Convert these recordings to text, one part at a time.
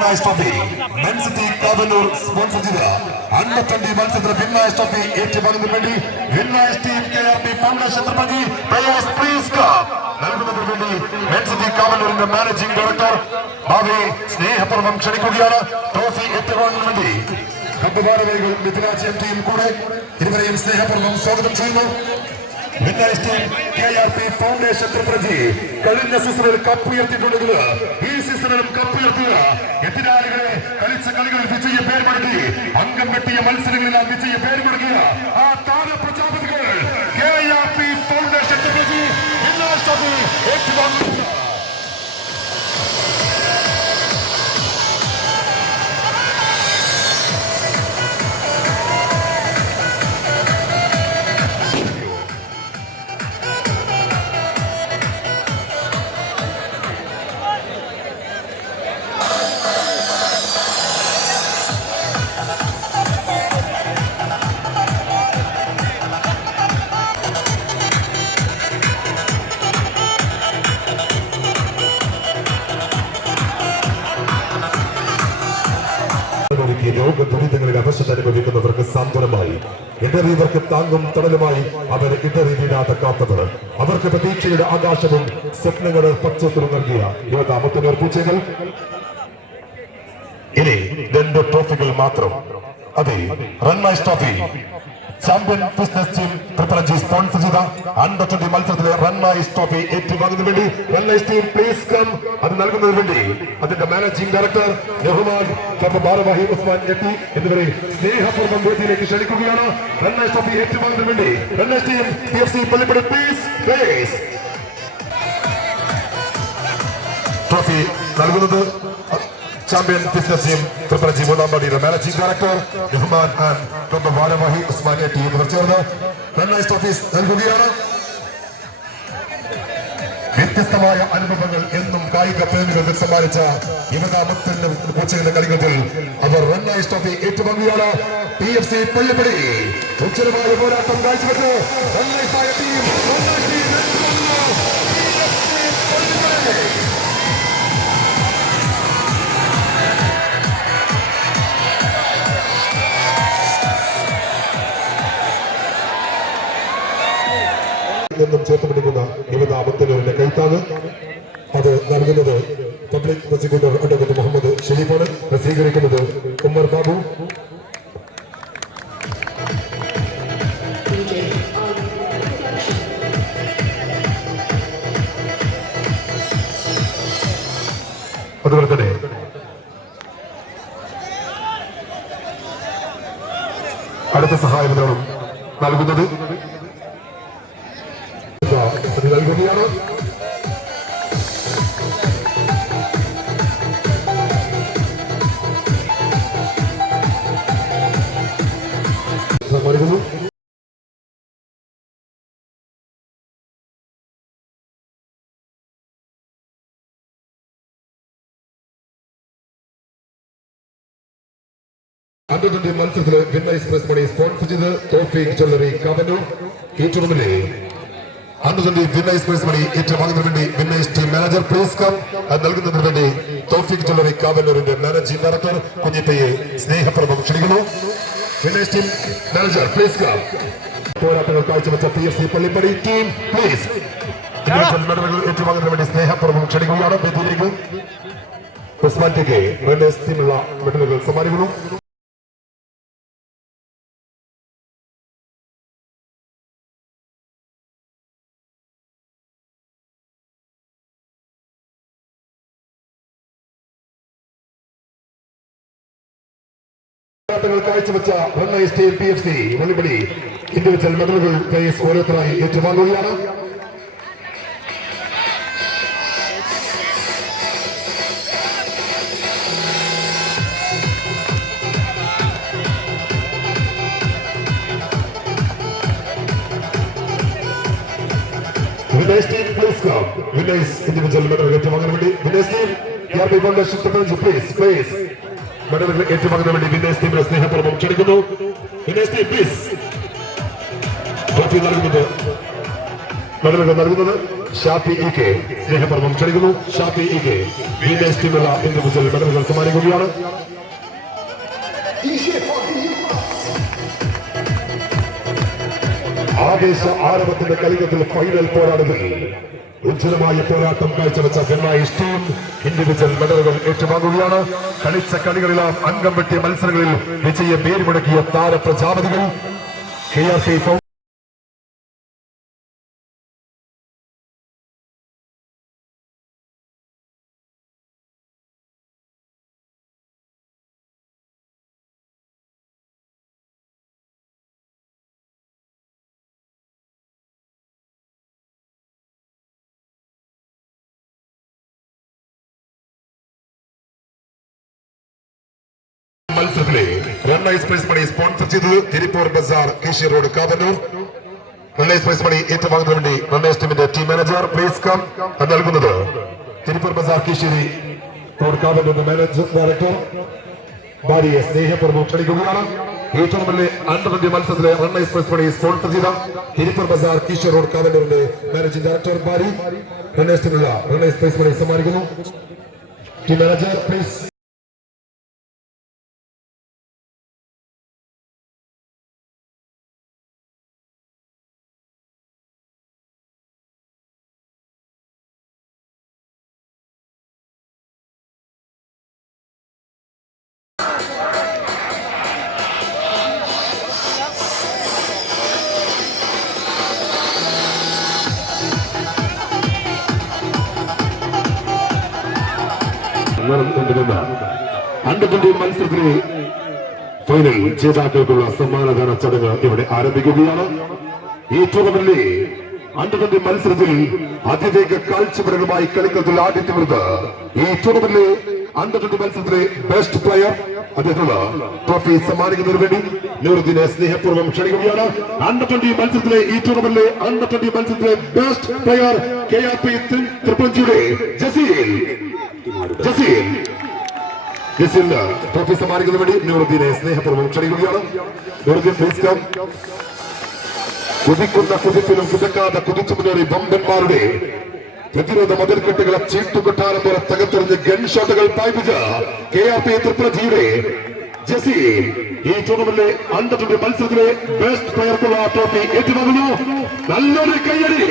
Winners trophy മെൻസിറ്റി Kavannur sponsor ചെയ്ത twenty മത്സരത്തിന് വിന്നേഴ്സ് ട്രോഫി ഏറ്റുവാങ്ങുന്നതിന് വേണ്ടി winners team K R P foundation കാവന്നൂരിന്റെ managing director ഭാവി സ്നേഹപൂർവം ക്ഷണിക്കുകയാണ്. ട്രോഫി ഏറ്റുവാങ്ങുന്നതിന് വേണ്ടി കപ്പ് മിഥുനാജ് എം ടീം കൂടെ ഇരുവരെയും സ്നേഹപൂർവം സ്വാഗതം ചെയ്യുന്നു. Winners team K R P foundation ത്രിപുരജി കഴിഞ്ഞ സീസണിൽ കപ്പ് ഉയർത്തിയിട്ടുണ്ടെങ്കിൽ ഈ സീസണിലും കപ്പ് ഉയർത്തിയ എതിരാളികളെ കളിച്ച കളികളിൽ വിജയ പേര് മടക്കി അംഗം വെട്ടിയ ആ വിജയ പേര് മടക്കിയ ആ താര പ്രജാപതികൾ കെ ആർ പി ഫൗണ്ടേഷൻ ത്രിപുരജി വിന്നേഴ്സ് ഇടറിയവർക്ക് താങ്ങും തണലുമായി അവർ ഇടറി കാത്തത് അവർക്ക് പ്രതീക്ഷയുടെ ആകാശവും സ്വപ്നങ്ങളുടെ പച്ചത്തും നൽകിയ യോധാമത്തുനേർ പൂച്ചകൾ. ഇനി രണ്ട് ട്രോഫികൾ മാത്രം. അതെ runners trophy champion business team ത്രിപുരജി sponsor ചെയ്ത അണ്ടർ ട്വന്റി മത്സരത്തിലെ റൺമൈസ് ട്രോഫി ഏറ്റുവാങ്ങുന്നതിന് വേണ്ടി റണ്ണൈസ് ടീം പ്ലീസ് കം അത് നൽകുന്നതിന് വേണ്ടി അതിന്റെ മാനേജിംഗ് ഡയറക്ടർ ക്ലബ് ഭാരവാഹി ഉസ്മാൻ എത്തി എന്നിവരെ സ്നേഹപൂർവം വേദിയിലേക്ക് ക്ഷണിക്കുകയാണ്. റൺമൈസ് ട്രോഫി ഏറ്റുവാങ്ങുന്നതിന് വേണ്ടി runners team P F C Pallippadi please trophy നൽകുന്നത് ചാമ്പ്യൻ ബിസിനസ് ടീം ത്രിപുരജി മൂന്നാംപടിയുടെ managing director Rahman and club ഭാരവാഹി ഉസ്മാൻ ടീം എന്നിവർ ചേർന്ന് റൺമൈസ് ട്രോഫീസ് നൽകുകയാണ്. വ്യത്യസ്തമായ അനുഭവങ്ങൾ എന്നും കായിക പ്രേമികൾക്ക് സമ്മാനിച്ച യുവതാ മുത്തന്റെ പൂച്ചയുടെ കളികളിൽ അവർ റൺമൈസ് ട്രോഫി ഏറ്റുവാങ്ങുകയാണ്. പി എഫ് സി പള്ളിപ്പടി ഉച്ചരമായ പോരാട്ടം കാഴ്ചവെച്ച് റൺമൈസ് ആയ ടീം അഡ്വക്കേറ്റ് മുഹമ്മദ് ഷെരീഫാണ്. സ്വീകരിക്കുന്നത് ഉമ്മർ ബാബു. അതുപോലെ തന്നെ അടുത്ത സഹായം നൽകുന്നത്? നൽകുകയാണ്. സമ്മാനിക്കുന്നു അണ്ടർ ട്വന്റി മത്സരത്തിൽ വിന്നൈസ് പ്രസ് മണി സ്പോൺസർ ചെയ്ത് തോഫി ജ്വല്ലറി കവനൂർ ഈ ടൂർണമെന്റിലെ under twenty winners prize money ഏറ്റുവാങ്ങുന്നതിന് വേണ്ടി winners team manager please come നൽകുന്നതിന് വേണ്ടി തോഫിക് ജ്വല്ലറി കാവന്നൂരിന്റെ മാനേജിംഗ് ഡയറക്ടർ കുഞ്ഞിപ്പയെ സ്നേഹപൂർവം ക്ഷണിക്കുന്നു. ടീം മാനേജർ പ്ലീസ് കം പോരാട്ടങ്ങൾ കാഴ്ചവെച്ച P F C Pallippadi team please മെഡലുകൾ ഏറ്റുവാങ്ങുന്നതിന് വേണ്ടി സ്നേഹപൂർവം ക്ഷണിക്കുകയാണ് വേദിയിലേക്ക് ഉസ്മാൻ ടി കെ വിന്നൈസ് ടീമുള്ള മെഡലുകൾ സമ്മാനിക്കുന്നു. പോരാട്ടങ്ങൾ കാഴ്ചവെച്ച P F C Vellippadi individual മെഡലുകൾ പ്ലേയേഴ്സ് ഓരോരുത്തരായി ഏറ്റുവാങ്ങുകയാണ്. ടീം ഇൻഡിവിജ്വൽ മെഡൽ ഏറ്റുവാങ്ങാൻ വേണ്ടി winners team R please please മെഡലുകൾ ഏറ്റുവാങ്ങുന്നതിന് വേണ്ടി വിനേഷ് ടീമിനെ സ്നേഹപൂർവം ക്ഷണിക്കുന്നു. വിനേഷ് ടീം നൽകുന്നത്. Shafi E K. സ്നേഹപൂർവം ക്ഷണിക്കുന്നു. Shafi E K. വിനേഷ് ടീമുള്ള ഇൻഡിവിജ്വൽ മെഡലുകൾ സമ്മാനിക്കുകയാണ്. ആവേശ ആരവത്തിന്റെ കളികത്തിൽ ഫൈനൽ പോരാടുന്നത് ഉജ്ജ്വലമായ പോരാട്ടം കാഴ്ചവെച്ച ചെന്നൈ ടീം ഇൻഡിവിജ്വൽ മെഡലുകൾ ഏറ്റുവാങ്ങുകയാണ്. കളിച്ച കളികളിൽ അംഗം വെട്ടിയ മത്സരങ്ങളിൽ വിജയ പേര് മുടക്കിയ താര പ്രജാപതികൾ K R C runners prize money sponsor ചെയ്തത് Tiruppur Bazar Keshi road Kathannur runners prize money ഏറ്റുവാങ്ങുന്നതിന് വേണ്ടി റണ്ണേഴ്സ് ടീമിന്റെ ടീം മാനേജർ പ്ലീസ് കം നൽകുന്നത് തിരുപ്പൂർ ബസാർ കേശേരി റോഡ് കാതന്നൂർ മാനേജർ ഡയറക്ടർ ഭാര്യയെ സ്നേഹപൂർവം ക്ഷണിക്കുകയാണ്. ഈ ടൂർണമെന്റിലെ അണ്ടർ ട്വന്റി മത്സരത്തിലെ റണ്ണേഴ്സ് പ്രൈസ് മണി സ്പോൺസർ ചെയ്ത തിരുപ്പൂർ ബസാർ കിഷോർ റോഡ് കാതന്നൂരിന്റെ മാനേജിംഗ് ഡയറക്ടർ ഭാര്യ. റണ്ണേഴ്സിനുള്ള ടീമിനുള്ള runners prize money സമ്മാനിക്കുന്നു. Team manager please under twenty മത്സരത്തിലെ ഫൈനൽ ജേതാക്കൾക്കുള്ള സമ്മാനദാന ചടങ്ങ് ഇവിടെ ആരംഭിക്കുകയാണ്. ഈ ടൂർണമെന്റിലെ അണ്ടർ ട്വന്റി മത്സരത്തിൽ അതിവേഗ കളിക്കത്തിൽ ആദ്യത്തെ വരുന്നത് ഈ ടൂർണമെന്റിലെ അണ്ടർ ട്വന്റി മത്സരത്തിലെ ബെസ്റ്റ് പ്ലെയർ അദ്ദേഹത്തിനുള്ള ട്രോഫി സമ്മാനിക്കുന്നതിന് വേണ്ടി നൂറുദ്ദീനെ സ്നേഹപൂർവം ക്ഷണിക്കുകയാണ്. അണ്ടർ ട്വന്റി മത്സരത്തിലെ ഈ ടൂർണമെന്റിലെ അണ്ടർ ട്വന്റി മത്സരത്തിലെ best player K R P ത്രിപഞ്ചിയുടെ Jaseel. Jaseel. ജസീലിന് ട്രോഫി സമ്മാനിക്കുന്ന വേണ്ടി നൂറുദ്ദീനെ സ്നേഹപൂർവം ക്ഷണിക്കുകയാണ്. നൂറുദ്ദീൻ പ്ലീസ് കം കുതിക്കുന്ന കുതിപ്പിലും കുതിക്കാതെ കുതിച്ചു മുന്നേറി ബമ്പന്മാരുടെ പ്രതിരോധ മതിൽക്കെട്ടുകളെ ചീട്ടുകൊട്ടാരം പോലെ തകർത്തെറിഞ്ഞ് ഗൺ ഷോട്ടുകൾ പായിപ്പിച്ച കെ ആർ പി ത്രിപുരജിയുടെ ജസീൽ ഈ ടൂർണമെന്റിലെ അണ്ടർ ട്വന്റി മത്സരത്തിലെ ബെസ്റ്റ് പ്ലെയർക്കുള്ള ട്രോഫി ഏറ്റുവാങ്ങുന്നു. നല്ലൊരു കയ്യടി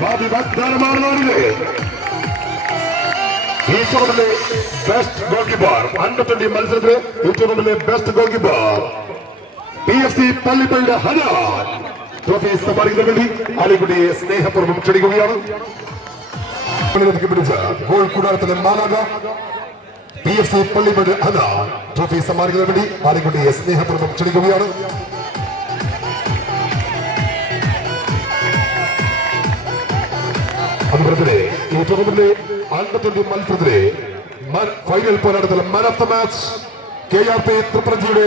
ഭാവി വാഗ്ദാനമാണ് ഈ ബെസ്റ്റ് ഗോൾ കീപ്പർ അണ്ടർ മത്സരത്തിലെ ഈ best goalkeeper P F C പള്ളിപ്പള്ളിയുടെ Hanan trophy സമ്മാനിക്കുന്നതിന് വേണ്ടി ആലിക്കുട്ടിയെ സ്നേഹപൂർവം ക്ഷണിക്കുകയാണ്. ഗോൾ കൂടാരത്തിലെ മാലാക പി എഫ് സി ട്രോഫി സമ്മാനിക്കുന്ന വേണ്ടി ആലിക്കുട്ടിയെ സ്നേഹപൂർവം ക്ഷണിക്കുകയാണ്. അതുപോലെ തന്നെ ഈ അണ്ടർ ട്വന്റി മത്സരത്തിലെ final പോരാട്ടത്തിലെ man of the match K R P ത്രിപുരജിയുടെ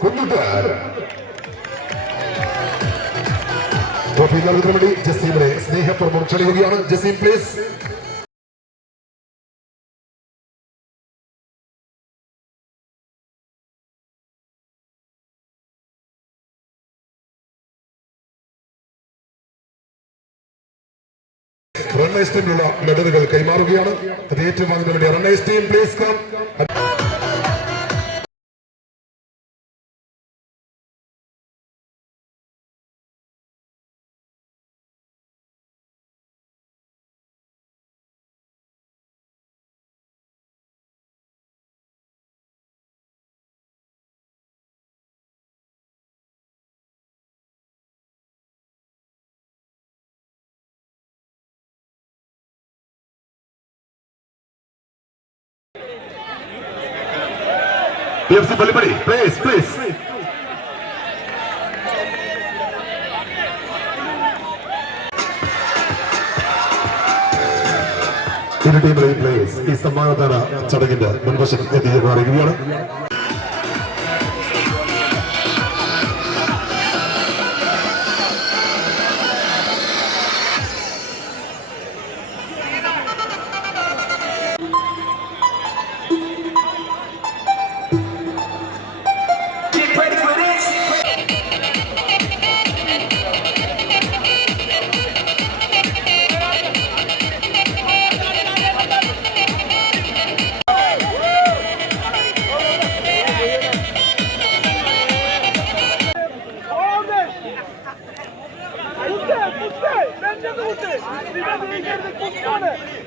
Kunjuttan trophy നൽകുന്നതിന് വേണ്ടി ജസീമിനെ സ്നേഹപൂർവം ക്ഷണിക്കുകയാണ് ജസീം പ്ലീസ് റണ്ണേഴ്സ് ടീമിനുള്ള മെഡലുകൾ കൈമാറുകയാണ്. അത് ഏറ്റുവാങ്ങുന്നതിന് വേണ്ടി runners team please come P F C Pallippadi please please ഇരു ടീമിലെയും പ്ലേയേഴ്സ് ഈ സമ്മാനദാന ചടങ്ങിന്റെ മുൻവശം എത്തിച്ചേർന്ന് അറിയുകയാണ് Nerede? Nerede? Nerede?